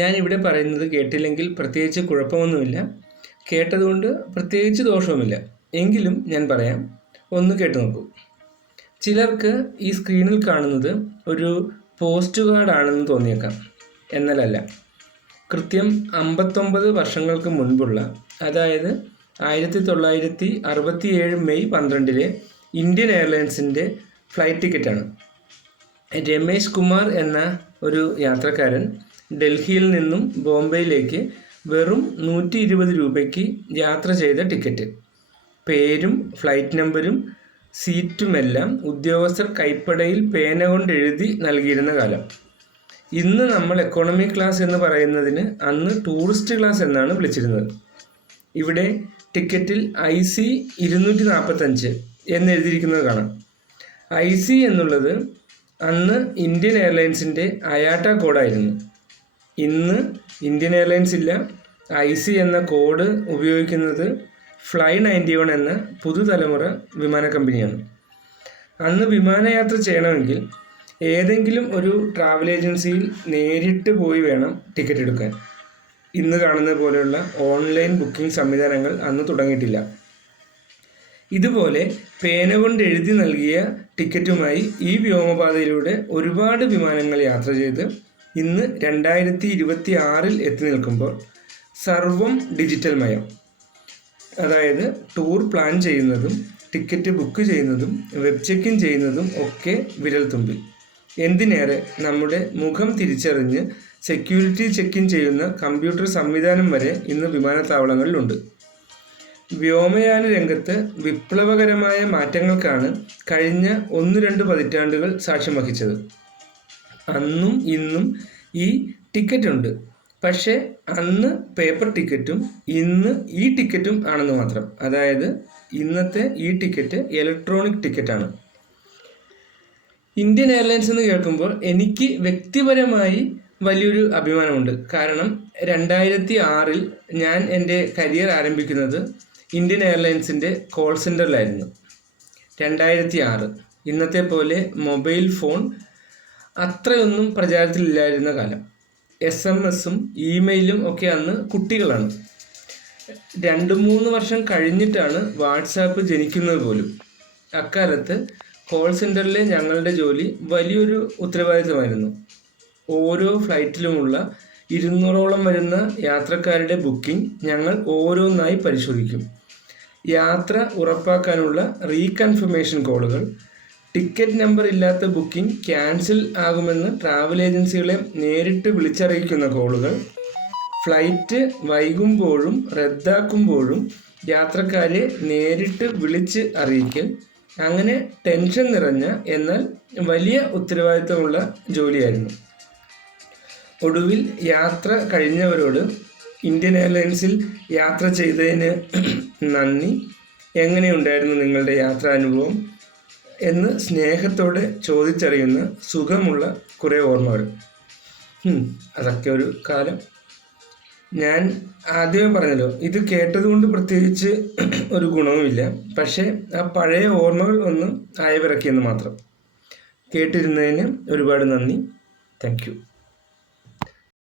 ഞാനിവിടെ പറയുന്നത് കേട്ടില്ലെങ്കിൽ പ്രത്യേകിച്ച് കുഴപ്പമൊന്നുമില്ല, കേട്ടതുകൊണ്ട് പ്രത്യേകിച്ച് ദോഷവുമില്ല. എങ്കിലും ഞാൻ പറയാം, ഒന്ന് കേട്ടു നോക്കൂ. ചിലർക്ക് ഈ സ്ക്രീനിൽ കാണുന്നത് ഒരു പോസ്റ്റ് കാർഡാണെന്ന് തോന്നിയേക്കാം. എന്നാലല്ല. കൃത്യം 59 വർഷങ്ങൾക്ക് മുൻപുള്ള, അതായത് 1967 മെയ് 12 ഇന്ത്യൻ എയർലൈൻസിൻ്റെ ഫ്ലൈറ്റ് ടിക്കറ്റാണ്. രമേശ് കുമാർ എന്ന ഒരു യാത്രക്കാരൻ ഡൽഹിയിൽ നിന്നും ബോംബെയിലേക്ക് വെറും 120 രൂപയ്ക്ക് യാത്ര ചെയ്ത ടിക്കറ്റ്. പേരും ഫ്ലൈറ്റ് നമ്പരും സീറ്റുമെല്ലാം ഉദ്യോഗസ്ഥർ കൈപ്പടയിൽ പേന കൊണ്ട് എഴുതി നൽകിയിരുന്ന കാലം. ഇന്ന് നമ്മൾ എക്കോണമി ക്ലാസ് എന്ന് പറയുന്നതിന് അന്ന് ടൂറിസ്റ്റ് ക്ലാസ് എന്നാണ് വിളിച്ചിരുന്നത്. ഇവിടെ ടിക്കറ്റിൽ IC 245 എന്നെഴുതിയിരിക്കുന്നത് കാണാം. IC എന്നുള്ളത് അന്ന് ഇന്ത്യൻ എയർലൈൻസിൻ്റെ അയാട്ട കോഡായിരുന്നു. ഇന്ന് ഇന്ത്യൻ എയർലൈൻസ് ഇല്ല. IC എന്ന കോഡ് ഉപയോഗിക്കുന്നത് ഫ്ലൈ 91 എന്ന പുതുതലമുറ വിമാന കമ്പനിയാണ്. അന്ന് വിമാനയാത്ര ചെയ്യണമെങ്കിൽ ഏതെങ്കിലും ഒരു ട്രാവൽ ഏജൻസിയിൽ നേരിട്ട് പോയി വേണം ടിക്കറ്റ് എടുക്കാൻ. ഇന്ന് കാണുന്ന പോലെയുള്ള ഓൺലൈൻ ബുക്കിംഗ് സംവിധാനങ്ങൾ അന്ന് തുടങ്ങിയിട്ടില്ല. ഇതുപോലെ പേന കൊണ്ട് എഴുതി നൽകിയ ടിക്കറ്റുമായി ഈ വ്യോമപാതയിലൂടെ ഒരുപാട് വിമാനങ്ങൾ യാത്ര ചെയ്ത് ഇന്ന് 2026 എത്തി നിൽക്കുമ്പോൾ സർവം ഡിജിറ്റൽ മയം. അതായത് ടൂർ പ്ലാൻ ചെയ്യുന്നതും ടിക്കറ്റ് ബുക്ക് ചെയ്യുന്നതും വെബ് ചെക്കിൻ ചെയ്യുന്നതും ഒക്കെ വിരൽത്തുമ്പിൽ. എന്തിനേറെ, നമ്മുടെ മുഖം തിരിച്ചറിഞ്ഞ് സെക്യൂരിറ്റി ചെക്കിൻ ചെയ്യുന്ന കമ്പ്യൂട്ടർ സംവിധാനം വരെ ഇന്ന് വിമാനത്താവളങ്ങളിലുണ്ട്. വ്യോമയാന രംഗത്ത് വിപ്ലവകരമായ മാറ്റങ്ങൾക്കാണ് കഴിഞ്ഞ 1-2 പതിറ്റാണ്ടുകൾ സാക്ഷ്യം വഹിച്ചത്. അന്നും ഇന്നും ഈ ടിക്കറ്റ് ഉണ്ട്. പക്ഷേ അന്ന് പേപ്പർ ടിക്കറ്റും ഇന്ന് ഈ ടിക്കറ്റും ആണെന്ന് മാത്രം. അതായത് ഇന്നത്തെ ഈ ടിക്കറ്റ് ഇലക്ട്രോണിക് ടിക്കറ്റാണ്. ഇന്ത്യൻ എയർലൈൻസ് എന്ന് കേൾക്കുമ്പോൾ എനിക്ക് വ്യക്തിപരമായി വലിയൊരു അഭിമാനമുണ്ട്. കാരണം 2006 ഞാൻ എൻ്റെ കരിയർ ആരംഭിക്കുന്നത് ഇന്ത്യൻ എയർലൈൻസിൻ്റെ കോൾ സെൻറ്ററിലായിരുന്നു. 2006 ഇന്നത്തെ പോലെ മൊബൈൽ ഫോൺ അത്രയൊന്നും പ്രചാരത്തിലില്ലായിരുന്ന കാലം. SMS-ഉം ഇമെയിലും ഒക്കെ അന്ന് കുട്ടികളാണ്. 2-3 വർഷം കഴിഞ്ഞിട്ടാണ് വാട്സാപ്പ് ജനിക്കുന്നത് പോലും. അക്കാലത്ത് കോൾ സെൻറ്ററിലെ ഞങ്ങളുടെ ജോലി വലിയൊരു ഉത്തരവാദിത്തമായിരുന്നു. ഓരോ ഫ്ലൈറ്റിലുമുള്ള 200ഓളം വരുന്ന യാത്രക്കാരുടെ ബുക്കിംഗ് ഞങ്ങൾ ഓരോന്നായി പരിശോധിക്കും. യാത്ര ഉറപ്പാക്കാനുള്ള റീകൺഫർമേഷൻ കോളുകൾ, ടിക്കറ്റ് നമ്പർ ഇല്ലാത്ത ബുക്കിംഗ് ക്യാൻസൽ ആകുമെന്ന് ട്രാവൽ ഏജൻസികളെ നേരിട്ട് വിളിച്ചറിയിക്കുന്ന കോളുകൾ, ഫ്ലൈറ്റ് വൈകുമ്പോഴും റദ്ദാക്കുമ്പോഴും യാത്രക്കാരെ നേരിട്ട് വിളിച്ച് അറിയിക്കൽ, അങ്ങനെ ടെൻഷൻ നിറഞ്ഞ എന്നാൽ വലിയ ഉത്തരവാദിത്തമുള്ള ജോലിയായിരുന്നു. ഒടുവിൽ യാത്ര കഴിഞ്ഞവരോട് ഇന്ത്യൻ എയർലൈൻസിൽ യാത്ര ചെയ്തതിന് നന്ദി, എങ്ങനെയുണ്ടായിരുന്നു നിങ്ങളുടെ യാത്രാനുഭവം എന്ന് സ്നേഹത്തോടെ ചോദിച്ചറിയുന്ന സുഖമുള്ള കുറേ ഓർമ്മകൾ. അതൊക്കെ ഒരു കാലം. ഞാൻ ആദ്യമേ പറഞ്ഞല്ലോ, ഇത് കേട്ടതുകൊണ്ട് പ്രത്യേകിച്ച് ഒരു ഗുണവുമില്ല. പക്ഷേ ആ പഴയ ഓർമ്മകൾ ഒന്ന് അയവിറക്കിയെന്ന് മാത്രം. കേട്ടിരുന്നതിന് ഒരുപാട് നന്ദി. Thank you.